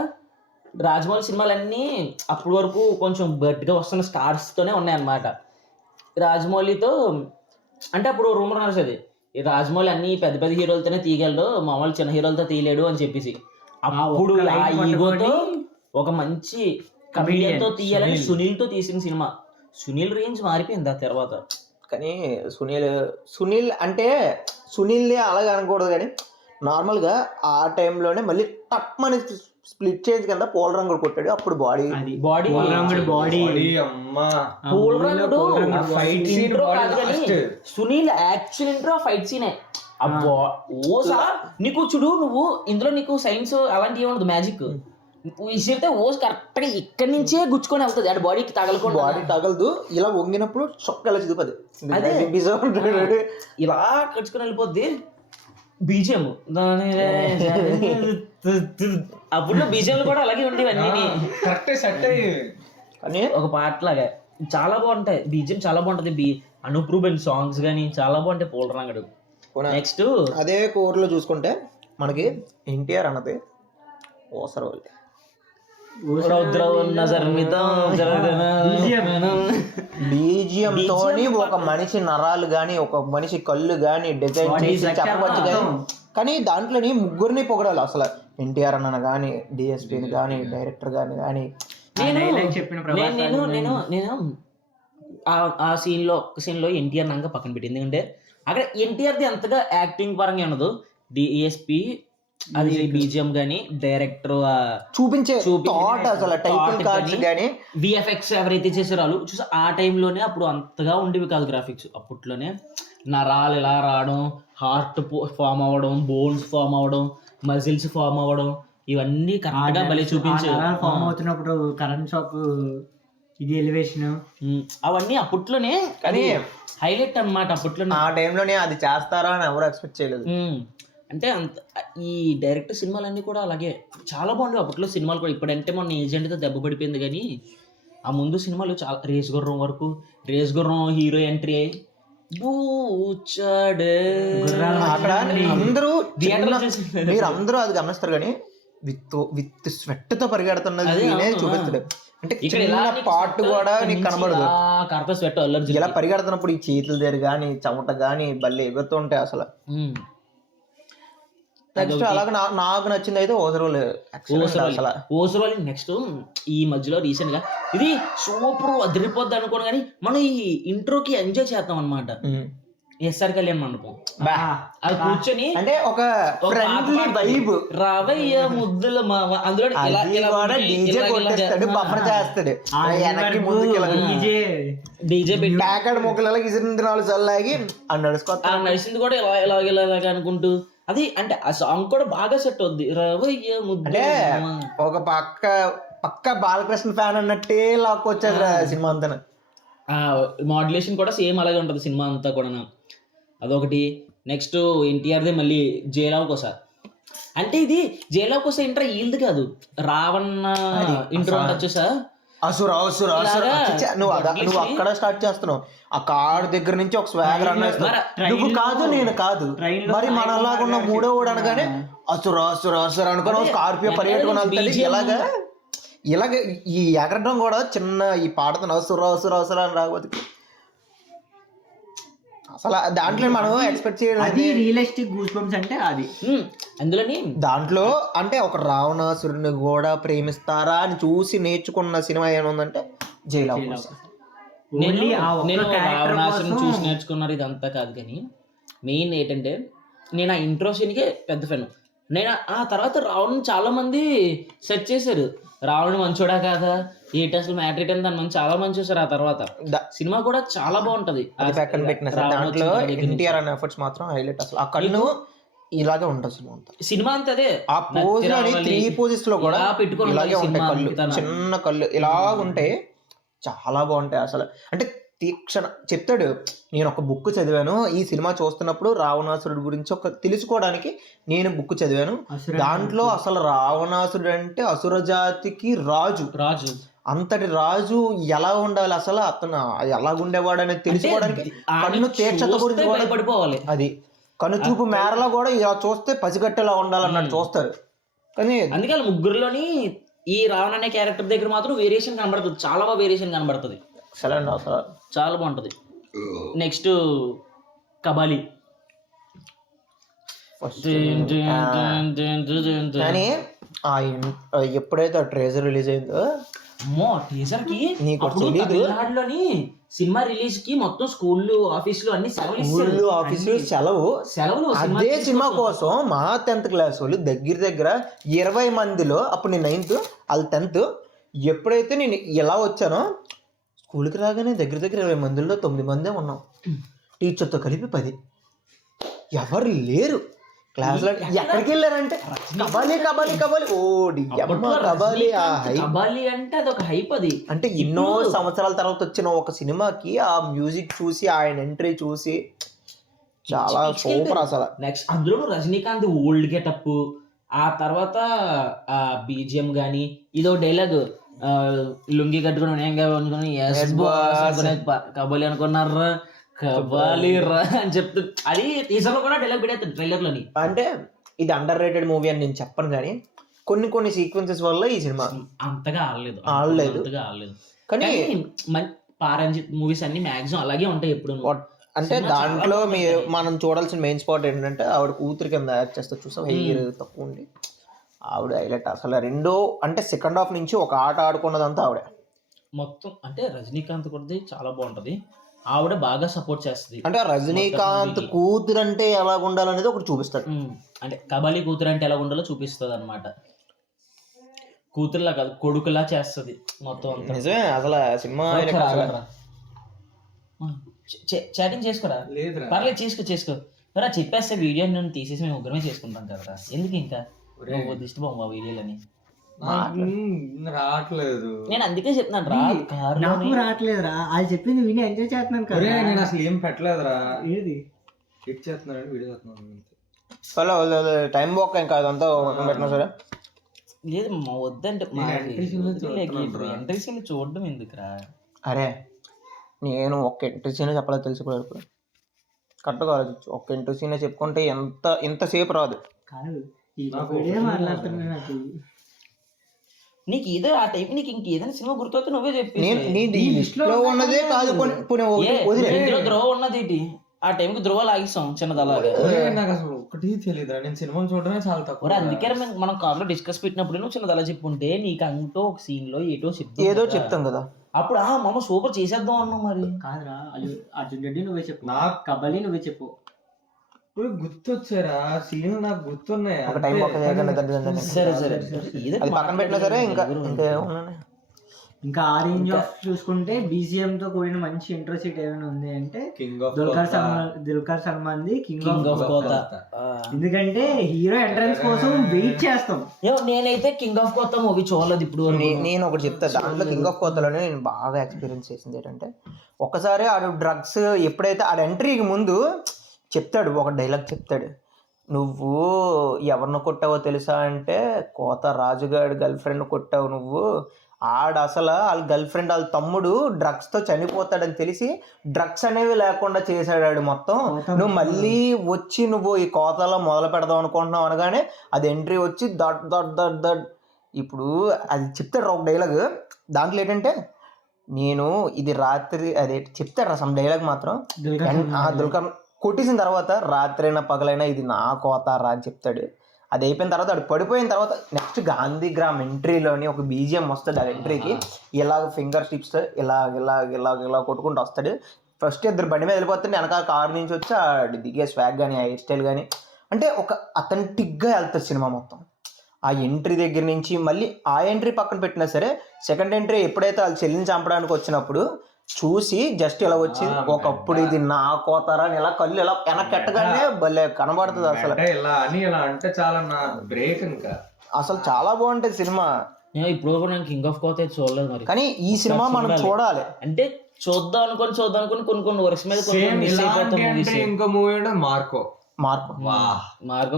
రాజమౌళి సినిమాలన్నీ అప్పటి వరకు కొంచెం గట్టిగా వస్తున్న స్టార్స్ తోనే ఉన్నాయన్నమాట. రాజమౌళితో అంటే అప్పుడు రూమర్ నడిచేది, ఈ రాజమౌళి అన్ని పెద్ద పెద్ద హీరోలతోనే తీయగలడు, మామూలు చిన్న హీరోలతో తీయలేడు అని చెప్పేసి. అప్పుడు ఆ ఈగోతో ఒక మంచి కమెడియన్ తో తీయాలని సునీల్ తో తీసిన సినిమా. సునీల్ రేంజ్ మారిపోయింది ఆ తర్వాత. కానీ సునీల్ అంటే సునీల్ని అలాగే అనకూడదు కానీ నార్మల్గా ఆ టైంలోనే మళ్ళీ తప్పమని స్ప్లిట్ చేంజ్ కింద పోల్ రంగుడు కొట్టాడు. అప్పుడు body Sunil actual intro fight సీనే. అబ్బా ఓసా నీకు చూడు, నువ్వు ఇందులో నీకు సైన్స్ అలాంటివి ఉండదు, మ్యాజిక్ విసిరితే ఓస్ కరెక్ట్ గా ఇక్కడి నుంచే గుచ్చుకొని వెళ్తుంది, అటు బాడీకి తగలకుండా. బాడీ తగలదు, ఇలా వంగినప్పుడు చొక్క ఇలా చూపది, అదే ఇలా కడుచుకొని వెళ్ళిపోద్ది. బీజిఎం అప్పుడు బీజిఎంలు కూడా అలాగే ఉండేవి అన్ని కరెక్ట్ సెట్ కానీ ఒక పాట లాగా చాలా బాగుంటాయి. బీజిఎం చాలా బాగుంటది, అనూప్ రూబెన్ సాంగ్స్ కానీ చాలా బాగుంటాయి. పోల్ రంగడు. నెక్స్ట్ అదే కోర్లో చూసుకుంటే మనకి ఎన్టీఆర్ అన్నది ఓసరవల్లి బీజిఎం తోని ఒక మనిషి నరాలు గాని ఒక మనిషి కళ్ళు గాని డిజైన్ చేసి చెప్పవచ్చు కానీ దాంట్లోని ముగ్గురిని పొగడాలి అసలు. ఎన్టీఆర్ అన్న గాని, డిఎస్పీని గాని, డైరెక్టర్ గాని గాని. నేను ఆ సీన్ లో ఎన్టీఆర్ నంగా పక్కన పెట్టి, ఎందుకంటే అక్కడ ఎన్టీఆర్ది అంతగా యాక్టింగ్ పరంగా ఉండదు. డిఎస్పీ అది బీజిఎం గానీ, డైరెక్టర్ చూపించే అసలు టైటిల్ కార్డ్స్ గానీ, విఎఫ్ఎక్స్ ఎవరైతే చేసారో వాళ్ళు చూసి ఆ టైంలోనే అప్పుడు అంతగా ఉండేవి కాదు గ్రాఫిక్స్. అప్పట్లోనే నరాలు ఇలా రావడం, హార్ట్ ఫామ్ అవ్వడం, బోన్స్ ఫామ్ అవ్వడం, మజిల్స్ ఫామ్ అవ్వడం, ఇవన్నీ కరెక్ట్ గా భలే చూపించారు. ఫామ్ అవుతున్నప్పుడు కరెంట్ షాక్ ఇది ఎలివేషన్. అవన్నీ అప్పట్లోనే కానీ హైలైట్ అన్నమాట అప్పట్లోనే. ఆ టైంలోనే అది చేస్తారా అని ఎవరు ఎక్స్పెక్ట్ చేయలేదు. అంటే అంత ఈ డైరెక్టర్ సినిమాలన్నీ కూడా అలాగే చాలా బాగుండేవి అప్పట్లో సినిమాలు కూడా. ఇప్పుడంటే మొన్న ఏజెంట్తో దెబ్బ పడిపోయింది, కానీ ఆ ముందు సినిమాలు చాలా రేస్ గుర్రం వరకు, రేస్ గుర్రం హీరో ఎంట్రీ అయ్యి అక్కడ అందరూ మీరు అందరూ అది గమనిస్తారు, కానీ విత్ స్వెట్ తో పరిగెడుతున్నది చూపిస్తాడు. అంటే చిన్న పార్ట్ కూడా నీకు కనబడదు. ఇలా పరిగెడుతున్నప్పుడు ఈ చేతుల దగ్గర గానీ చెమట గానీ బల్లి ఎగురుతూ ఉంటాయి అసలు. నెక్స్ట్ అలాగే నాకు నచ్చింది అయితే ఓసరోలి. నెక్స్ట్ ఈ మధ్యలో రీసెంట్ గా ఇది సూపర్ అదిరిపోద్ది అనుకోను, కానీ మనం ఈ ఇంట్రోకి ఎంజాయ్ చేద్దాం అనమాట. ఎస్ఆర్ కళ్యాణ్ మండపం అది కూర్చొని అంటే ఒక ఫ్రెండ్లీ వైబ్, రవయ్య ముద్దుల మావ, అందులో డీజే ప్యాకెట్ మొక్కలకి ఇసిరింది 4 సార్లు ఆగి నడిచింది కూడా ఇలాగ అనుకుంటూ. అది అంటే ఆ సాంగ్ కూడా బాగా సెట్ అవుద్ది. రవయ్య ముద్దు అంటే ఒక పక్క బాలకృష్ణ ఫ్యాన్ అన్నట్టే లాక్కొచ్చేది సినిమా అంతా. మాడ్యులేషన్ కూడా సేమ్ అలాగే ఉంటది సినిమా అంతా కూడా. అదొకటి. నెక్స్ట్ ఎన్టీఆర్ది మళ్ళీ జయలావ్ కోసా. అంటే ఇది జయలావ్ కోసా ఇంట్రా ఈల్ది కాదు, రావణ ఇంట్రో వచ్చేసా అసుర నువ్వు అక్కడ స్టార్ట్ చేస్తున్నావు. ఆ కారు దగ్గర నుంచి ఒక స్వాగర్ నువ్వు కాదు నేను కాదు మరి మనలాగా ఉన్న మూడో వాడు అనగానే అసుర అనుకున్నావు. స్కార్పియో పరిగెట్టుకుని వెళ్తాడు. ఇలాగ ఈ ఎగరడం కూడా చిన్న ఈ పాటతో అసుర అని రాకపోతే అసలు దాంట్లో మనం ఎక్స్పెక్ట్ చేయడం రియలిస్టిక్ గూస్ బంప్స్ అంటే అది. అందులోని దాంట్లో అంటే ఒక రావణాసురుని కూడా ప్రేమిస్తారా అని చూసి నేర్చుకున్న సినిమా ఏముందంటే జైలవ్. నేను రావణాసురుని చూసి నేర్చుకున్నారు ఇదంతా కాదు, కానీ మెయిన్ ఏంటంటే నేను ఆ ఇంట్రో సీన్కే పెద్ద ఫ్యాన్. నేను ఆ తర్వాత రావణ్ చాలా మంది సెర్చ్ చేశారు, రావణ్ మంచోడా కాదా ఏంటి అసలు మ్యాట్రిక్ అని, దాని మంది చాలా మంది చూసారు. ఆ తర్వాత సినిమా కూడా చాలా బాగుంటది. దాంట్లో ఎన్టీఆర్ అనే ఎఫర్ట్స్ మాత్రం హైలైట్. అసలు ఆ కన్ను ఇలాగే ఉంటుంది సినిమా అంతా. సినిమా అంతా అదే ఆ పోజ్ 3 పోజెస్ లో కూడా ఇలాగే ఉంటాయి కళ్ళు, చిన్న కళ్ళు ఇలా ఉంటాయి, చాలా బాగుంటాయి అసలు. అంటే తీక్షణ చెప్తాడు. నేను ఒక బుక్ చదివాను, ఈ సినిమా చూస్తున్నప్పుడు రావణాసురుడు గురించి తెలుసుకోవడానికి నేను బుక్ చదివాను. దాంట్లో అసలు రావణాసురుడు అంటే అసుర జాతికి రాజు. అంతటి రాజు ఎలా ఉండాలి, అసలు అతను ఎలాగుండేవాడు అనేది తెలుసుకోవడానికి కన్ను తీక్షత గురించి పడిపోవాలి. అది కన్ను చూపు మేరలో కూడా ఇలా చూస్తే పసిగట్టేలా ఉండాలన్నట్టు చూస్తారు. కానీ అందుకే ముగ్గురులోని ఈ రావణ అనే క్యారెక్టర్ దగ్గర మాత్రం వేరియేషన్ కనబడుతుంది, చాలా బాగా వేరియేషన్ కనబడుతుంది. చాలా బాగుంటది. నెక్స్ట్ కబాలి. కానీ ఎప్పుడైతే ఆ ట్రేజర్ రిలీజ్ అయిందో టీజర్ కి తమిళనాడులోని సినిమా రిలీజ్ కి మొత్తం స్కూళ్ళు ఆఫీసులు అన్ని సెలవులు. అదే సినిమా కోసం మా 10th క్లాస్ వాళ్ళు దగ్గర 20 మందిలో, అప్పుడు నేను 9th వాళ్ళు 10th, ఎప్పుడైతే నేను ఎలా వచ్చానో స్కూల్కి రాగానే దగ్గర 20 మందిలో 9 మందే ఉన్నాం. టీచర్తో కలిపి 10. ఎవరు లేరు క్లాస్లో. ఎక్కడికి వెళ్ళారంటే కబాలి. కబాలి అంటే అదొక హైప్. అది అంటే ఎన్నో సంవత్సరాల తర్వాత వచ్చిన ఒక సినిమాకి ఆ మ్యూజిక్ చూసి ఆయన ఎంట్రీ చూసి చాలా సూపర్ అసలు. నెక్స్ట్ అందులో రజనీకాంత్ ఓల్డ్ గెటప్, ఆ తర్వాత ఆ బీజిఎం గానీ, ఇదో డైలాగ్ లుంగి కట్టుకుని కబాలి అనుకున్నారా కబాలి రా అని చెప్తూ అది టీజర్ లో కూడా డైలాగ్ పెట్టేస్తాడు ట్రైలర్ లోని. అంటే ఇది అండర్ రేటెడ్ మూవీ అని నేను చెప్పను, కానీ కొన్ని సీక్వెన్సెస్ వల్ల ఈ సినిమా అంతగా ఆడలేదు. కానీ పారంజిత్ మూవీస్ అన్ని మాక్సిమం అలాగే ఉంటాయి ఎప్పుడు. అంటే దాంట్లో మనం చూడాల్సిన మెయిన్ స్పాట్ ఏంటంటే ఆవిడ కూతురు కింద యాక్ట్ చేస్తే చూసాం, హెయిర్ తక్కువ ఉండి ఆవిడ హైలైట్ అసలు. రెండో అంటే సెకండ్ హాఫ్ నుంచి ఒక ఆట ఆడుకున్నదంతా ఆవిడ మొత్తం. అంటే రజనీకాంత్ కూడా చాలా బాగుంటది, ఆవిడ బాగా సపోర్ట్ చేస్తుంది. అంటే రజనీకాంత్ కూతురు అంటే ఎలా ఉండాలనేది ఒకటి చూపిస్తాడు. అంటే కబాలి కూతురు అంటే ఎలా ఉండాలో చూపిస్తుంది అనమాట. కూతురులా కాదు కొడుకులా చేస్తుంది మొత్తం. నిజమే అసలు సినిమా చాటింగ్ చేసుకోరా? పర్లేదు చేసుకో. మరి చెప్పేస్తే వీడియో నేను తీసేసి మేము ముగ్గురమే చేసుకుంటాం కదా, ఎందుకు ఇంకా డిస్టర్బ్ మా వీడియోలని. రావట్లేదు. నేను అందుకే చెప్తున్నాను రా నాకు రావట్లేదురా, అది చెప్పింది విని ఎంజాయ్ చేస్తున్నాను కదా. ఒరేయ్, నేను అసలు ఏం పెట్టలేదురా. ఏది ఎట్ చేస్తున్నాడు, వీడియో చేస్తున్నాను. టైం బాక్ ఇంకా అదంతా పెట్టినా సరే. లేదు మా వద్దంటే ఎంట్రీ సీన్ చూడడం ఎందుకురా. అరే నేను ఒక్క ఎంట్రీ సీన్ చెప్పలేదు తెలుసుకోలేదు. కరెక్ట్గా ఆలోచించు, ఒక్క ఎంట్రీ సీన్ చెప్పుకుంటే ఎంతసేపు రాదు. కాదు మాట్లాడుతున్నా నాకు. నీకు ఏదో ఆ టైప్ నీకు ఇంకేదైనా సినిమా గుర్తొస్తే నువ్వే చెప్పి నీ లిస్ట్ లో ఉన్నదే కాదు, ధ్రువ ఉన్నది ఏంటి ఆ టైంకి ధ్రువ లాగిస్తాం చిన్నది అలాగే. నాకు అసలు ఒకటి తెలియదురా, నేను సినిమా చూడడమే చాలా తక్కువ. అందుకే మనం కార్ లో డిస్కస్ పెట్టినప్పుడు నువ్వు చిన్నది అలా చెప్పుంటే నీకు అంటూ ఒక సీన్ లో ఏదో చెప్తాం కదా, అప్పుడు మామ సూపర్ చేసేద్దాం అన్నావు. మరి కాదురా, అర్జున్ రెడ్డి నువ్వే చెప్పు, నాకు కబడ్డీ నువ్వే చెప్పు. ఇప్పుడు గుర్తొచ్చారా సీన్, నాకు గుర్తున్నాయి. ఒక టైం సరే సరే అది పక్కన పెట్టినా సరే. ఇంకా ఆ రేంజ్ ఆఫ్ చూసుకుంటే బీజిఎం తో కూడిన మంచి ఇంట్రో సీట్ ఏమైనా ఉంది అంటే Dulquer Salman the king of కోతా. ఎందుకంటే హీరో ఎంట్రన్స్ కోసం వెయిట్ చేస్తాం. నేనైతే కింగ్ ఆఫ్ కోతా మూవీ చూడలేదు ఇప్పుడు. నేను ఒకటి చెప్తా, దాంట్లో కింగ్ ఆఫ్ కోతాలోనే నేను బాగా ఎక్స్పీరియన్స్ చేసింది ఏంటంటే, ఒక్కసారి ఆడు డ్రగ్స్ ఎప్పుడైతే ఆడ ఎంట్రీకి ముందు చెప్తాడు, ఒక డైలాగ్ చెప్తాడు, నువ్వు ఎవరిని కొట్టావో తెలుసా అంటే కోత రాజుగాడి గర్ల్ ఫ్రెండ్ కొట్టావు నువ్వు. అసలు వాళ్ళ గర్ల్ ఫ్రెండ్ వాళ్ళ తమ్ముడు డ్రగ్స్తో చనిపోతాడని తెలిసి డ్రగ్స్ అనేవి లేకుండా చేశాడు మొత్తం. నువ్వు మళ్ళీ వచ్చి నువ్వు ఈ కోతలో మొదలు పెడదాం అనుకుంటున్నావు అనగానే అది ఎంట్రీ వచ్చి దట్ దట్ దట్ దట్. ఇప్పుడు అది చెప్తాడు ఒక డైలాగ్, దాంట్లో ఏంటంటే నేను ఇది రాత్రి అదే చెప్తాడు సమ్ డైలాగ్ మాత్రం, దుల్కర్ కొట్టేసిన తర్వాత రాత్రైనా పగలైనా ఇది నా కోతారా అని చెప్తాడు. అది అయిపోయిన తర్వాత అది పడిపోయిన తర్వాత నెక్స్ట్ గాంధీగ్రామ్ ఎంట్రీలోని ఒక బీజిఎం వస్తుంది. ఆ ఎంట్రీకి ఇలాగ ఫింగర్ టిప్స్ ఇలా కొట్టుకుంటూ వస్తాడు. ఫస్ట్ ఇద్దరు బండి మీద వెళ్ళిపోతుంటే వెనకాల కారు నుంచి వచ్చి దిగే స్వాగ్ కానీ ఆ హెయిర్ స్టైల్ కానీ అంటే ఒక అథెంటిక్గా వెళ్తుంది సినిమా మొత్తం. ఆ ఎంట్రీ దగ్గర నుంచి మళ్ళీ ఆ ఎంట్రీ పక్కన పెట్టినా సరే, సెకండ్ ఎంట్రీ ఎప్పుడైతే వాళ్ళు చెల్లిని చంపడానికి వచ్చినప్పుడు చూసి జస్ట్ ఇలా వచ్చి ఒకప్పుడు ఇది నా కోతారా అని ఇలా కళ్ళు ఇలా వెనకెట్టగానే భలే కనబడుతుంది. అసలు ఇలా అని ఇలా అంటే చాలా నా బ్రేక్. ఇంకా అసలు చాలా బాగుంటుంది సినిమా. ఇప్పుడు కూడా నేను కింగ్ ఆఫ్ కోతా చూడలేదు మరి, కానీ ఈ సినిమా మనం చూడాలి. అంటే చూద్దాం అనుకుని కొన్ని వర్క్స్ మీద ఇంకో మూవీ అంటే మార్కో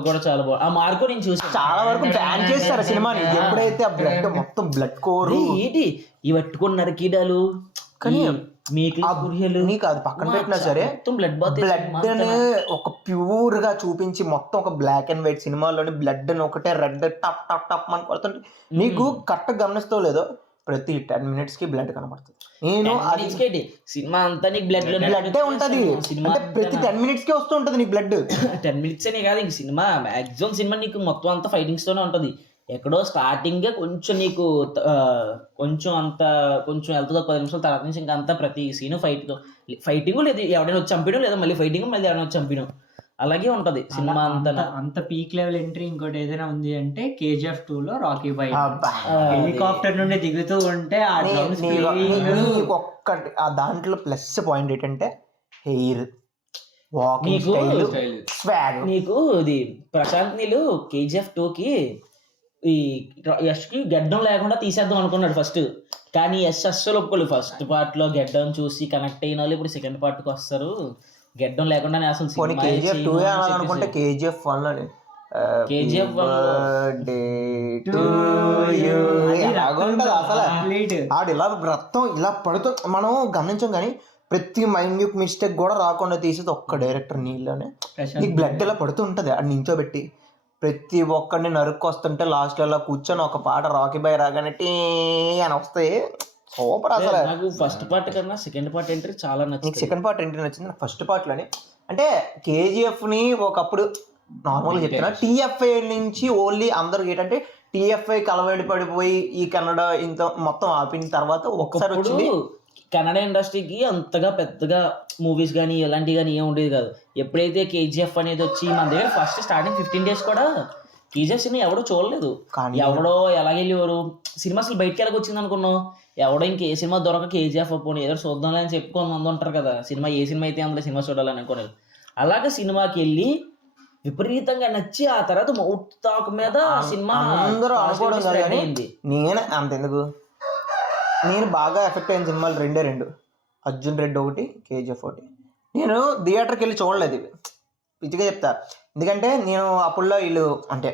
కూడా చాలా బాగుంది. ఆ మార్కో నేను చూసి చాలా వరకు బ్యాన్ చేస్తారు సినిమాని. ఎప్పుడైతే ఆ బ్లడ్ మొత్తం బ్లడ్ కోరు ఏంటి ఇవి పట్టుకుని నరికీడాలు కానీ నీకు అది పక్కన పెట్టినా సరే బ్లడ్ అని ఒక ప్యూర్ గా చూపించి మొత్తం ఒక బ్లాక్ అండ్ వైట్ సినిమాలోని బ్లడ్ అని ఒకటే రెడ్ టప్ టప్ టప్ అని కొడుతుంటే నీకు కరెక్ట్ గమనిస్తావు లేదో ప్రతి 10 minutes కి బ్లడ్ కనబడుతుంది. నేను సినిమా అంతా నీకు బ్లడ్ ఉంటది, ప్రతి 10 minutes కి వస్తూ ఉంటది నీకు బ్లడ్. 10 minutes అనే కాదు ఇంక సినిమా మ్యాక్సిమం సినిమా నీకు మొత్తం అంతా ఫైటింగ్స్ తోనే ఉంటది. ఎక్కడో స్టార్టింగ్ కొంచెం నీకు కొంచెం వెళ్తుందో 10 నిమిషాల తర్వాత నుంచి ఇంకా అంతా ప్రతి సీను ఫైటింగ్ లేదు ఎవడైనా వచ్చి చంపడం లేదా మళ్ళీ ఫైటింగ్ మళ్ళీ ఎవరైనా వచ్చి చంపడం అలాగే ఉంటది సినిమా అంత పీక్ లెవెల్ ఎంట్రీ. ఇంకోటి ఏదైనా ఉంది అంటే KGF 2 లో రాకీ బాయ్ హెలికాప్టర్ నుండి దిగుతూ ఉంటే ఒక్కటి ఆ దాంట్లో ప్లస్ పాయింట్ ఏంటంటే హెయిర్ నీకు ఇది ప్రశాంత్ నీళ్ళు KGF 2కి ఈ యష్కి గడ్డం లేకుండా తీసేద్దాం అనుకున్నాడు ఫస్ట్, కానీ యశ్ అస్సలు ఒప్పుకోలేదు. ఫస్ట్ పార్ట్ లో గడ్డం చూసి కనెక్ట్ అయిన వాళ్ళు ఇప్పుడు సెకండ్ పార్ట్ కి వస్తారు గడ్డం లేకుండానే. అసలు KGF 2 అనుకుంటే KGF 1 అని అసలు ఆడు ఇలా రక్తం ఇలా పడుతూ మనం గమనించాం కానీ ప్రతి మైన్యూట్ మిస్టేక్ కూడా రాకుండా తీసేది ఒక్క డైరెక్టర్ నీళ్ళలోనే. నీకు బ్లడ్ ఇలా పడుతూ ఉంటుంది అది నించోబెట్టి ప్రతి ఒక్కడిని నరుక్కొస్తుంటే లాస్ట్ లో కూర్చొని ఒక పాట రాకీ బాయ్ రాగానే టీ అని వస్తాయి. సూపర్ అసలు. నాకు ఫస్ట్ పార్ట్ కన్నా సెకండ్ పార్ట్ ఎంట్రీ చాలా నచ్చింది. సెకండ్ పార్ట్ ఎంట్రీ నచ్చింది నాకు ఫస్ట్ పార్ట్ లోని. అంటే KGF ని ఒకప్పుడు నార్మల్గా చెప్తున్నా, TFI నుంచి ఓన్లీ అందరు ఏంటంటే TFI కలవడి పడిపోయి ఈ కన్నడ ఇంత మొత్తం ఆపిన తర్వాత ఒకసారి వచ్చింది. కన్నడ ఇండస్ట్రీకి అంతగా పెద్దగా మూవీస్ కానీ ఇలాంటివి కానీ ఏం ఉండేది కాదు. ఎప్పుడైతే KGF అనేది వచ్చి మన దగ్గర ఫస్ట్ స్టార్టింగ్ 15 days కూడా KGF సినిమా ఎవడో చూడలేదు. ఎవడో ఎలాగెళ్ళేవారు సినిమా అసలు బయటకి ఎలాగొచ్చింది అనుకున్నావు. ఎవడో ఇంక ఏ సినిమా దొరక KGF పోనీ ఏదో చూద్దాం అని చెప్పుకొని మంది ఉంటారు కదా. సినిమా ఏ సినిమా అయితే అందులో సినిమా చూడాలని అనుకోలేదు. అలాగే సినిమాకి వెళ్ళి విపరీతంగా నచ్చి ఆ తర్వాత మౌత్ టాక్ మీద సినిమా అందరూ అనుకోవడం కాదు spread కానీ అయింది. నేను అంతెందుకు, నేను బాగా ఎఫెక్ట్ అయిన సినిమాలు రెండు అర్జున్ రెడ్డి ఒకటి, కేజీఎఫ్ ఒకటి. నేను థియేటర్కి వెళ్ళి చూడలేదు ఇవి, పిచ్చిగా చెప్తా. ఎందుకంటే నేను అప్పుడులో వీళ్ళు అంటే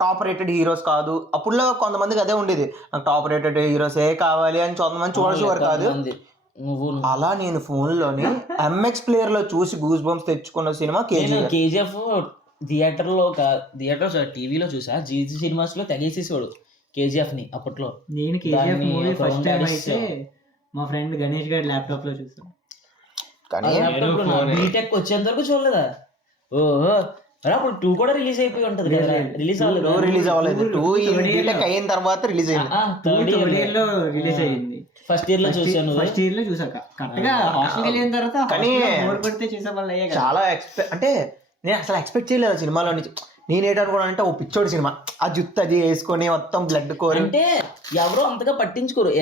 టాప్ రేటెడ్ హీరోస్ కాదు, అప్పుడులో కొంతమందికి అదే ఉండేది, నాకు టాప్ రేటెడ్ హీరోసే కావాలి అని కొంతమంది చూడేవారు కాదు. నువ్వు అలా నేను ఫోన్లోని ఎంఎక్స్ ప్లేయర్లో చూసి గూస్ బంప్స్ తెచ్చుకున్న సినిమా కేజీఎఫ్ థియేటర్ టీవీలో చూసా, జీజీ సినిమాస్ లో తెగేసేసేవాడు కేజీఎఫ్ ని అప్పట్లో. నేను కేజీఎఫ్ దాన్ని మూవీ ఒక ఫస్ట్ టైం round అయితే మా ఫ్రెండ్ గణేష్ గారి ల్యాప్టాప్ లో చూసాను. కానీ బీటెక్ వచ్చేంత వరకు చూడలేదా? ఓహో అప్పుడు 2 కూడా రిలీజ్ అయిపోయి ఉంటది కదా, రిలీజ్ అవ్వలేదు. రిలీజ్ అవ్వలేదు, 2 అయిన తర్వాత రిలీజ్ అయింది. థర్డ్ ఇయర్ లో రిలీజ్ అయ్యింది. ఫస్ట్ ఇయర్ లో చూసాను. ఫస్ట్ ఇయర్ లో చూసాక కరెక్ట్ గా హాస్టల్ వెళ్ళిన తర్వాత కానీ బోర్ కొడితే చూసే వాళ్ళు అయ్యే కదా. చాలా అంటే నేను అసలు ఎక్స్పెక్ట్ చేయలేదు ఆ సినిమాలో నుంచి. నేనేటనుకున్నానంటే ఓ పిచ్చోడి సినిమా, ఆ జుత్తు అది వేసుకొని మొత్తం బ్లడ్ కోరి అంటే ఎవరో అంతగా పట్టించుకోరు,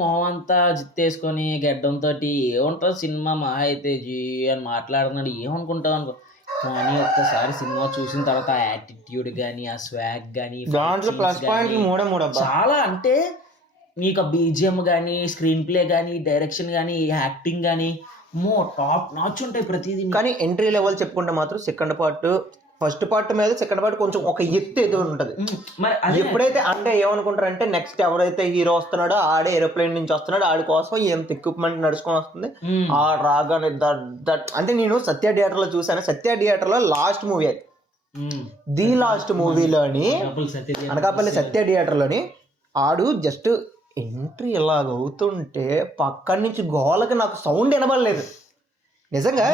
మొహం అంతా జిత్తు వేసుకొని గడ్డంతో ఏముంటుంది సినిమా మహా అయితే జీ అని మాట్లాడుతున్నాడు ఏమనుకుంటావు అనుకో. కానీ ఒక్కసారి సినిమా చూసిన తర్వాత ఆ యాటిట్యూడ్ కానీ ఆ స్వాగ్ కానీ దాంట్లో ప్లస్ పాయింట్లు మూడే చాలా, అంటే నీకు ఆ బీజిఎం కానీ స్క్రీన్ ప్లే కానీ డైరెక్షన్ కానీ యాక్టింగ్ కానీ టాప్ నాచ్ ఉంటాయి ప్రతిదీ. కానీ ఎంట్రీ లెవెల్ చెప్పుకుంటే మాత్రం సెకండ్ పార్ట్ ఫస్ట్ పార్ట్ మీద సెకండ్ పార్ట్ కొంచెం ఒక ఎత్తు ఏదో ఉంటది. మరి ఎప్పుడైతే అంటే ఏమనుకుంటారంటే నెక్స్ట్ ఎవరైతే హీరో వస్తున్నాడో ఆడే ఏరోప్లేన్ నుంచి వస్తున్నాడు, ఆడి కోసం ఎంత ఎక్విప్మెంట్ నడుచుకొని వస్తుంది ఆ రాగానే అంటే నేను సత్య థియేటర్ లో చూసాను. సత్య థియేటర్ లో లాస్ట్ మూవీ అది, ది లాస్ట్ మూవీలోని అనకాపల్లి సత్య థియేటర్ లోని ఆడు జస్ట్ ఎంట్రీ ఇలాగ అవుతుంటే పక్కన నుంచి గోలకి నాకు సౌండ్ వినబడలేదు. నిజంగా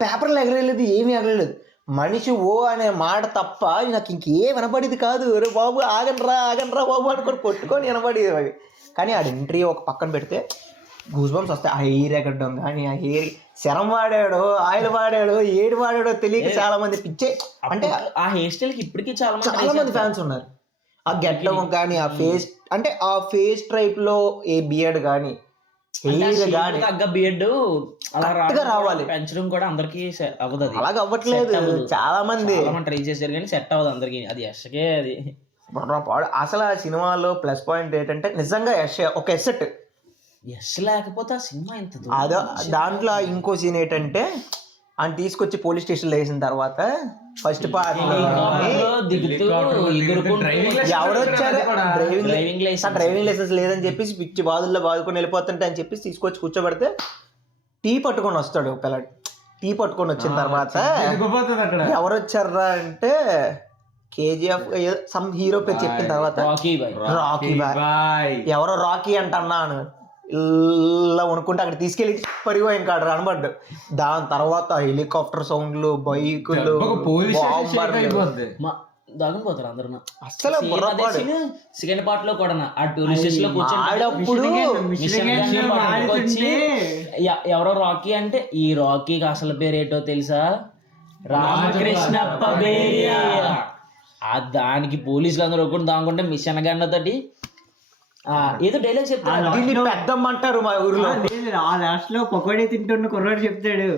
పేపర్లు ఎగరలేదు, ఏమీ ఎగరలేదు. మనిషి ఓ అనే మాట తప్ప నాకు ఇంకేం వినపడేది కాదు. రే బాబు ఆగనరా బాబు అనుకొని కొట్టుకొని వినపడేది. కానీ ఆ ఎంట్రీ ఒక పక్కన పెడితే గూస్ బంప్స్ వస్తాయి. ఆ హెయిర్ ఎగరడం కానీ, ఆ హెయిర్ శరం వాడాడో ఆయిల్ వాడాడో ఏడు వాడాడో తెలియక చాలా మంది పిచ్చే, అంటే ఆ హెయిర్ స్టైల్ కి ఇప్పటికీ చాలా మంది ఫ్యాన్స్ ఉన్నారు. ఆ గెట్టం కానీ, ఆ ఫేస్ అంటే ఆ ఫేస్ టైప్ లో ఏ బియర్డ్ కానీ తగ్గ బియర్డ్ రావాలి, పెంచడం కూడా అందరికి అవ్వదు. అది అలాగ అవ్వట్లేదు. చాలా మంది ట్రై చేశారు కానీ సెట్ అవ్వదు అందరికి. అది యశ్కే అది అసలు ఆ సినిమాలో ప్లస్ పాయింట్ ఏంటంటే నిజంగా యశ్ ఒక ఎసెట్. యశ్ లేకపోతే ఆ సినిమా ఎంత అదో దాంట్లో ఇంకో సీన్ ఏంటంటే ఆయన తీసుకొచ్చి పోలీస్ స్టేషన్ లో వేసిన తర్వాత ఫస్ట్ పార్ట్ ఎవరు వచ్చారు డ్రైవింగ్ లైసెన్స్ లేదని చెప్పేసి పిచ్చి బాధల్లో బాదుకొని వెళ్ళిపోతుంటే అని చెప్పేసి తీసుకొచ్చి కూర్చోబెడితే టీ పట్టుకొని వస్తాడు పిల్లడు. టీ పట్టుకొని వచ్చిన తర్వాత ఎవరు వచ్చారా అంటే కేజీఎఫ్ సమ్ హీరో పేరు చెప్పిన తర్వాత రాకీ బాయ్ ఎవరో రాకీ అంటున్నాను ఇలా అనుకుంటే అక్కడ తీసుకెళ్ళి పరిగోయం కాడు అనబడ్డు. దాని తర్వాత హెలికాప్టర్ సౌండ్లు, బైకులు, దాగుని పోతారు అందరూ. అసలు సెకండ్ పార్ట్ లో కూడా ఆ పోలీస్ స్టేషన్ లో కూర్చొని ఎవరో రాకీ అంటే ఈ రాకీకి అసలు పేరేటో తెలుసా? రామకృష్ణ పబేరియా. దానికి పోలీసులు అందరూ ఒకటి దాగుంటే మిషన్ గన్నతోటి ఏదో డైలాగ్ చెప్తారు, పెద్దమ్మంటారు మా ఊర్లో. ఆ లాస్ట్ లో పకోడీ తింటున్న కుర్రాడు చెప్తాడు,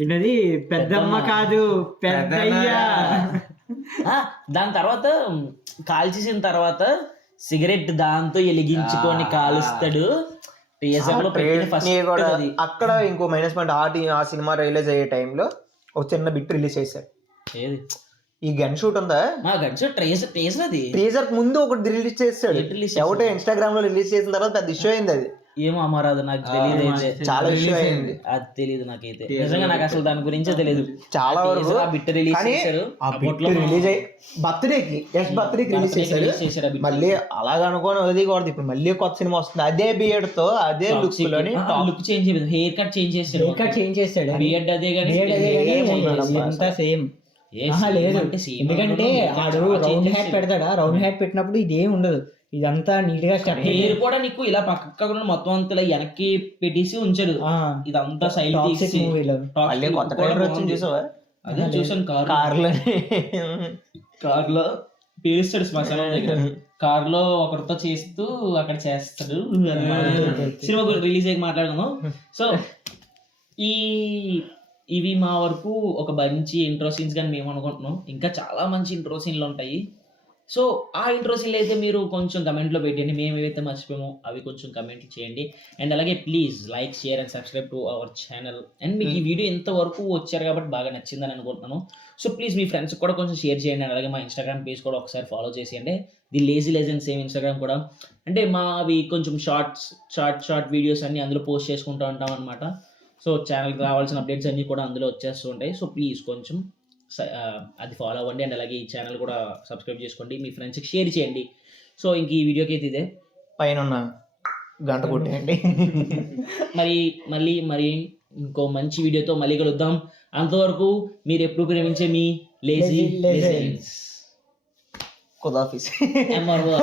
ఏంటది పెద్దమ్మ కాదు పెద్దయ్యా. దాని తర్వాత కాల్చేసిన తర్వాత సిగరెట్ దాంతో వెలిగించుకొని కాలుస్తాడు. అక్కడ ఇంకో మైనస్ పాయింట్, ఆ సినిమా రిలీజ్ అయ్యే టైంలో ఒక చిన్న బిట్ రిలీజ్ చేశారు. ఏది? ఈ గన్ షూట్ ఉందా, గన్ షూట్ ట్రేజర్ ముందు ఒకటి రిలీజ్ చేస్తాడు. ఎవటో ఇన్స్టాగ్రామ్ లో రిలీజ్ చేసిన తర్వాత పెద్ద ఇష్యూ అయింది. అది ఏమో అమరాదు నాకు తెలియదు అయితే, చాలా ఇష్యూ అయింది. అది తెలియదు నాకైతే, నిజంగా నాకు అసలు దాని గురించే తెలియదు. చాలా వరకు బిట్ రిలీజ్ చేశారు, రిలీజ్ అయ్యి బర్త్డేకి రిలీజ్ చేశారు. మళ్ళీ అలాగ అనుకోని వదిలేకూడదు. ఇప్పుడు మళ్ళీ కొత్త సినిమా వస్తుంది అదే బియర్డ్ తో, అదే లుక్ లోని. లుక్ చేంజ్ చేయలేదు, హెయిర్ కట్ చేంజ్ చేశాడు. బియర్డ్ అదే కానీ సేమ్ లేదు. ఎందుకంటే ఆడు రౌండ్ హ్యాట్ పెడతాడా, రౌండ్ హ్యాట్ పెట్టినప్పుడు ఇదేం ఉండదు, ఇదంతా నీట్ గా హెయిర్ కూడా నీకు ఇలా పక్క మొత్తం అంతా వెనక్కి పెట్టేసి ఉంచాడు. ఇదంతా సైడ్ అదే చూసాను కార్ లో పేరుస్తాడు శ్మశానం దగ్గర. కార్ లో ఒకరితో చేస్తూ అక్కడ చేస్తాడు. సినిమా రిలీజ్ అయ్యి మాట్లాడదాము. సో ఈ ఇవి మా వరకు ఒక మంచి ఇంట్రో సీన్స్ కానీ మేము అనుకుంటున్నాం. ఇంకా చాలా మంచి ఇంట్రో సీన్లు ఉంటాయి. సో ఆ ఇంట్రో సీన్లు అయితే మీరు కొంచెం కమెంట్లో పెట్టండి. మేము ఏవైతే మర్చిపోయామో అవి కొంచెం కమెంట్ చేయండి. అండ్ అలాగే please like, share and subscribe to our channel. And మీకు ఈ వీడియో ఇంతవరకు వచ్చారు కాబట్టి బాగా నచ్చిందని అనుకుంటున్నాను. సో ప్లీజ్ మీ ఫ్రెండ్స్కి కూడా కొంచెం షేర్ చేయండి. అలాగే మా ఇన్స్టాగ్రామ్ పేజ్ కూడా ఒకసారి ఫాలో చేసేయండి. The lazy legend same Instagram కూడా. అంటే మావి కొంచెం షార్ట్ వీడియోస్ అన్ని అందులో పోస్ట్ చేసుకుంటూ ఉంటాం అనమాట. సో ఛానల్కి రావాల్సిన అప్డేట్స్ అన్నీ కూడా అందులో వచ్చేస్తూ ఉంటాయి. సో ప్లీజ్ కొంచెం అది ఫాలో అవ్వండి. అండ్ అలాగే ఈ ఛానల్ కూడా సబ్స్క్రైబ్ చేసుకోండి, మీ ఫ్రెండ్స్కి షేర్ చేయండి. సో ఇంక ఈ వీడియోకి అయితే ఇదే, పైన ఉన్న గంట కొట్టేయండి. మళ్ళీ ఇంకో మంచి వీడియోతో మళ్ళీ కలుద్దాం. అంతవరకు మీరు ఎప్పుడు ప్రేమించే మీ లేజీ లెజెండ్స్. ఖుదాఫీజ్. MRO.